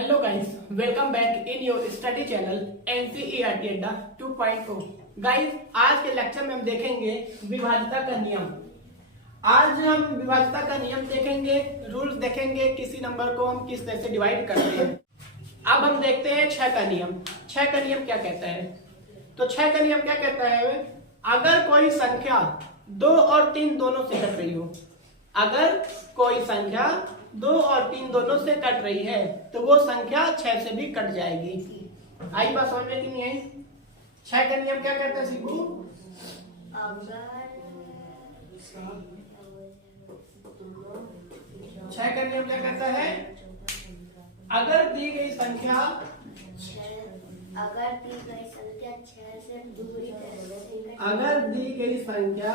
Hello guys, welcome back in your study channel NCERT अड्डा 2.0। Guys, आज के lecture में हम देखेंगे विभाज्यता का नियम। आज हम विभाज्यता का नियम देखेंगे, रूल्स देखेंगे, किसी नंबर को हम किस तरह से डिवाइड करते हैं। अब हम देखते हैं 6 का नियम। 6 का नियम क्या कहता है? तो 6 का नियम क्या कहता है? अगर कोई संख्या 2 और 3 दोनों से कट रही हो, अगर कोई संख्या 2 और 3 दोनों से कट रही है तो वो संख्या 6 से भी कट जाएगी। आई बात समझ में कि नहीं आई? 6 का नियम क्या कहता है सीखू? छह का नियम क्या कहता है? अगर दी गई संख्या 6 से दूरी है, अगर दी गई संख्या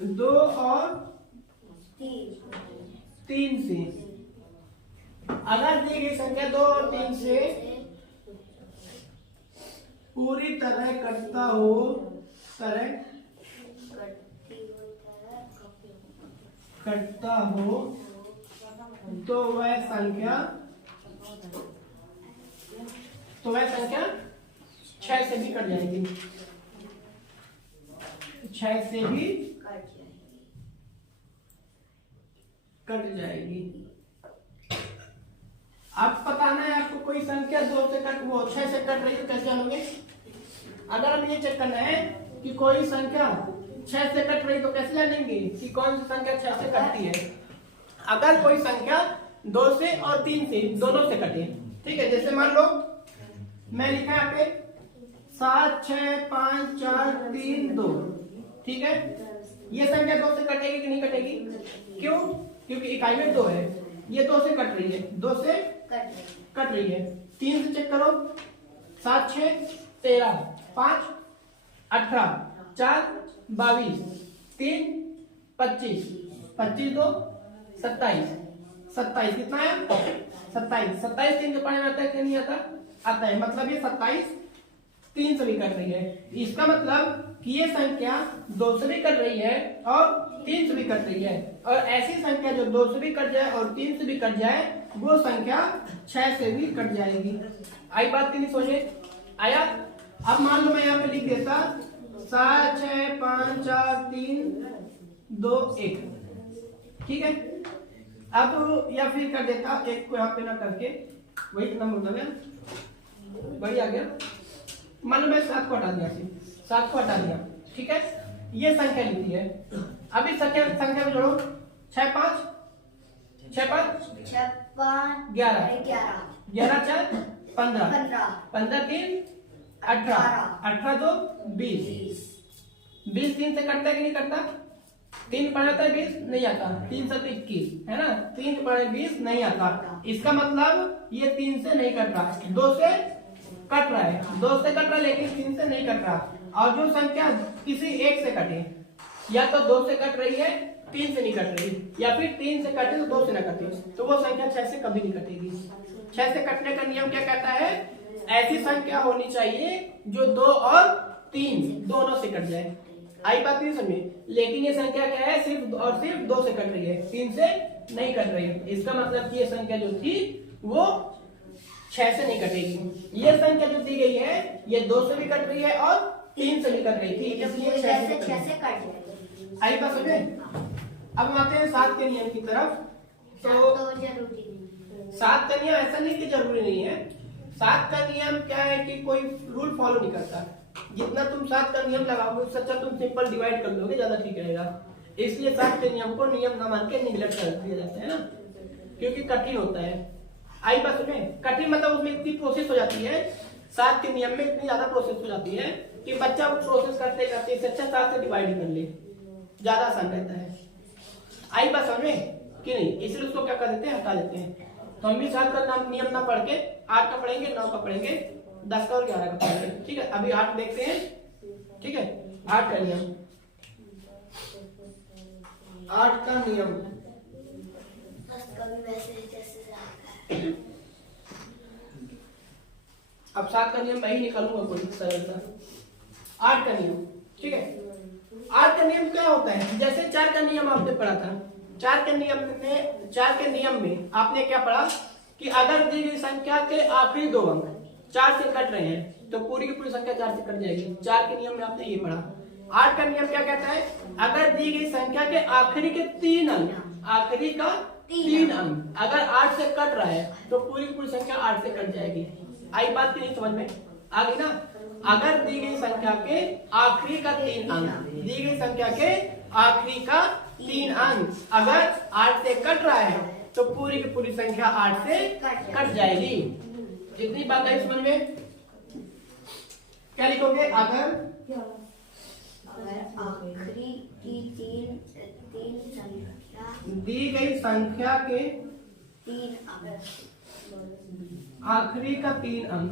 2 और 3 से, अगर दी गई संख्या 2 और 3 से पूरी तरह कटता हो, तो वह संख्या 6 से भी कट जाएगी। 6 से भी कट जाएगी। अब बताना है आपको, कोई संख्या 2 से कट वो 6 से कट रही है, कैसे जानोगे? अगर हम ये चेक करना है कि कोई संख्या 6 से कट रही तो कैसे जानेंगे कि कौन सी संख्या 6 से कटती है? अगर कोई संख्या 2 से और 3 से दोनों से कटे, ठीक है, जैसे मान लो मैं लिखा यहाँ पे 7 6 5 4 3 2, ठीक है, ये संख्या 2 से कटेगी कि नहीं कटेगी? क्यों? क्योंकि इकाई में 2 है, ये 2 से कट रही है, 2 से कट रही है। 3 से चेक करो, 7 6 13 5 18 4 22 3 25 25 2 27 27 कितना है? 27 27 3 के पढ़ने में आता है कि नहीं आता? आता है। मतलब ये 27 3 से भी कट रही है। इसका मतलब कि ये संख्या 2 से भी कट रही है और 3 से भी कट रही है, और ऐसी संख्या जो 2 से भी कट जाए और 3 से भी कट जाए वो संख्या 6 से भी कट जाएगी। आई बात की नहीं? सोचे आया? अब मान लो मैं यहाँ पे लिख देता 7 6 5 4 3 2 1, ठीक है। अब या फिर कर देता एक को यहाँ पे ना करके, वही कितना बोलता है, वही आ गया। मान लो मैं 7 को हटा दिया, 7 को हटा दिया, ठीक है, ये संख्या लिखी है। अब इस संख्या में जोड़ो 6 5 6 5 11 11 4 15 15 3 18 18 2 20 20 3 से कटता है कि नहीं कटता? 3 पढ़ा था 20 नहीं आता, 3 से 21 है ना, 3 पढ़े 20 नहीं आता। इसका मतलब ये 3 से नहीं कट रहा, 2 से कट रहा है, 2 से कट रहा है लेकिन 3 से नहीं कट रहा। और जो संख्या किसी एक से कटे, या तो 2 से कट रही है 3 से नहीं कट रही, या फिर 3 से कटे तो 2 से ना कटे, तो वो संख्या 6 से कभी नहीं कटेगी। 6 से कटने का नियम क्या कहता है? ऐसी संख्या होनी चाहिए जो 2 और 3 दोनों से कट जाए। आई बात नहीं समझे? लेकिन ये संख्या क्या है? सिर्फ और सिर्फ 2 से कट रही है, 3 से नहीं कट रही है। इसका मतलब कि ये संख्या जो थी वो 6 से नहीं कटेगी। ये संख्या जो दी गई है ये 2 से भी कट रही है और 3 से भी कट रही थी, इसलिए 6 से कट जाएगी। आई बात समझे? अब हम आते हैं 7 के नियम की तरफ। तो 7 का नियम ऐसा नहीं कि जरूरी नहीं है। 7 का नियम क्या है कि कोई रूल फॉलो नहीं करता। जितना तुम 7 का नियम लगाओगे उससे अच्छा तुम सिंपल डिवाइड कर लोगे, ज्यादा ठीक रहेगा। इसलिए 7 के नियम को नियम ना मान के निगलेक्ट कर दिया जाता है ना, क्योंकि कठिन होता है। आई बात में कठिन मतलब उसमें इतनी प्रोसेस हो जाती है, 7 के नियम में इतनी ज्यादा प्रोसेस हो जाती है कि बच्चा वो प्रोसेस करते करते इससे अच्छा 7 से डिवाइड कर ले, ज्यादा आसान रहता है। आई बात समझ में कि नहीं? इसलिए उसको क्या कर देते हैं, हटा देते हैं। तो हम भी 7 का नियम ना पढ़ के 8 का पढ़ेंगे, 9 का पढ़ेंगे, 10 का और 11 का पढ़ेंगे, ठीक है। अभी 8 देखते हैं, ठीक है। 8 का नियम, 8 का नियम अब 7 का नियम मैं ही निकालूंगा कोई सरल सा। 8 का नियम, ठीक है। 8 का नियम क्या होता है? जैसे 4 का नियम आपने पढ़ा था। 4 के नियम में आपने क्या पढ़ा कि अगर दी गई संख्या के आखिरी 2 अंक 4 से कट रहे हैं तो पूरी की पूरी संख्या 4 से कट जाएगी। 4 के नियम में आपने ये पढ़ा। 8 का नियम क्या कहता है, अगर दी गई संख्या के आखिरी के 3 अंक, आखिरी का 3 अंक अगर 8 से कट रहा है तो पूरी की पूरी संख्या 8 से कट जाएगी। आई बात की नहीं समझ में आ गई ना। अगर दी गई संख्या के आखिरी का 3 अंक, दी गई संख्या के आखिरी का 3 अंक अगर 8 से कट रहा है तो पूरी की पूरी संख्या 8 से कट जाएगी। इतनी बात आई समझ में। क्या लिखोगे, अगर आखिरी की तीन संख्या दी गई संख्या के 3 अंक, आखिरी का 3 अंक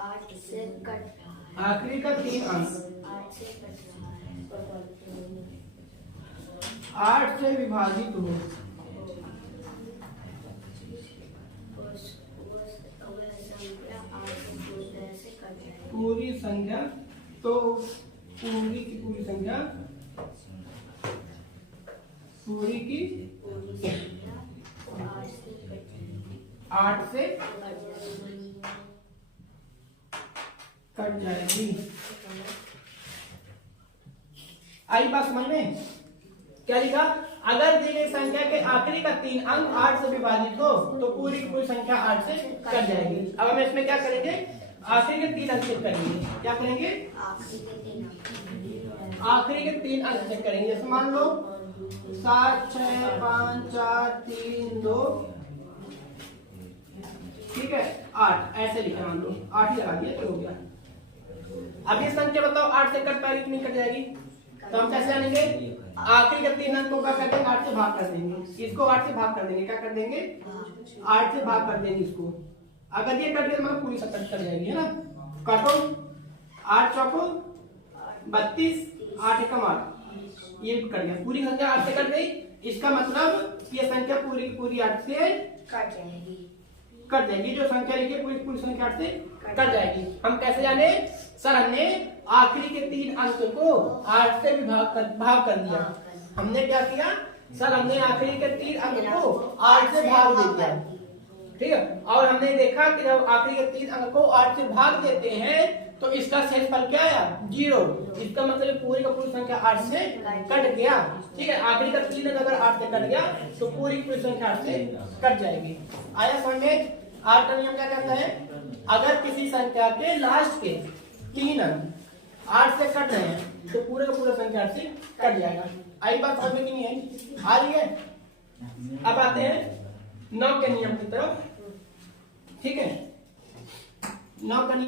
8 से कट रहा है, आखिरी का 3 अंक 8 से कट रहा है, 8 से विभाजित हो, वह संख्या 8 से पूरी तरह से कट जाएगी। पूरी संख्या तो पूरी की पूरी संख्या, पूरी की पूरी संख्या 8 से कट जाएगी। 8 से कट जाएगी। आई बात समझ में। क्या लिखा, अगर दी गई संख्या के आखिरी का 3 अंक 8 से विभाजित हो तो पूरी की पूरी संख्या 8 से कट जाएगी। अब हम इसमें क्या करेंगे, आखिरी के 3 अंक से करेंगे। क्या करेंगे, आखिरी के 3 अंक, आखिरी के 3 अंक से करेंगे। जैसे मान लो 7 6 5 4 3 2, ठीक है, 8 ऐसे लिखा। मान लो 8 ही लगा दिया तो हो गया। अब ये संख्या बताओ 8 से कट पाएगी कि नहीं कट जाएगी। तो हम कैसे जानेंगे, आखिरी के 3 अंकों का कर देंगे 8 से भाग कर देंगे, इसको 8 से भाग कर देंगे। क्या कर देंगे, 8 से भाग कर देंगे इसको। अगर ये कट गया तो मतलब पूरी संख्या कट जाएगी, है ना। काटो, 8 चौको 32, 8 एकम 8, ये कट गया। पूरी संख्या 8 से कट गई। इसका मतलब ये संख्या पूरी की पूरी 8 से कट जाएगी। कट जाएगी। जो संख्या लिखी है पूरी पूरी संख्या 8 से कट जाएगी। हम कैसे जाने, सर हमने आखिरी के 3 अंक को 8 से भाग कर दिया। हमने क्या किया सर, हमने आखिरी के 3 अंक को 8 से भाग दे दिया, ठीक है। और हमने देखा कि जब आखिरी के 3 अंक को 8 से भाग देते हैं तो इसका शेषफल क्या आया, 0। इसका मतलब पूरी का पूरी संख्या 8 से कट गया, ठीक है। आखिरी का 3 अंक अगर 8 से कट गया तो पूरी पूरी संख्या 8 से कट जाएगी। आया समझ में। 8 का नियम क्या कहता है, अगर किसी संख्या के लास्ट के 3 अंक 8 से कट रहे हैं तो पूरे का पूरा संख्या 8 से कट जाएगा। आई बात समझ में कि नहीं है, आ रही है। अब आते हैं 9 के नियम की तरफ, ठीक है। 9 का नियम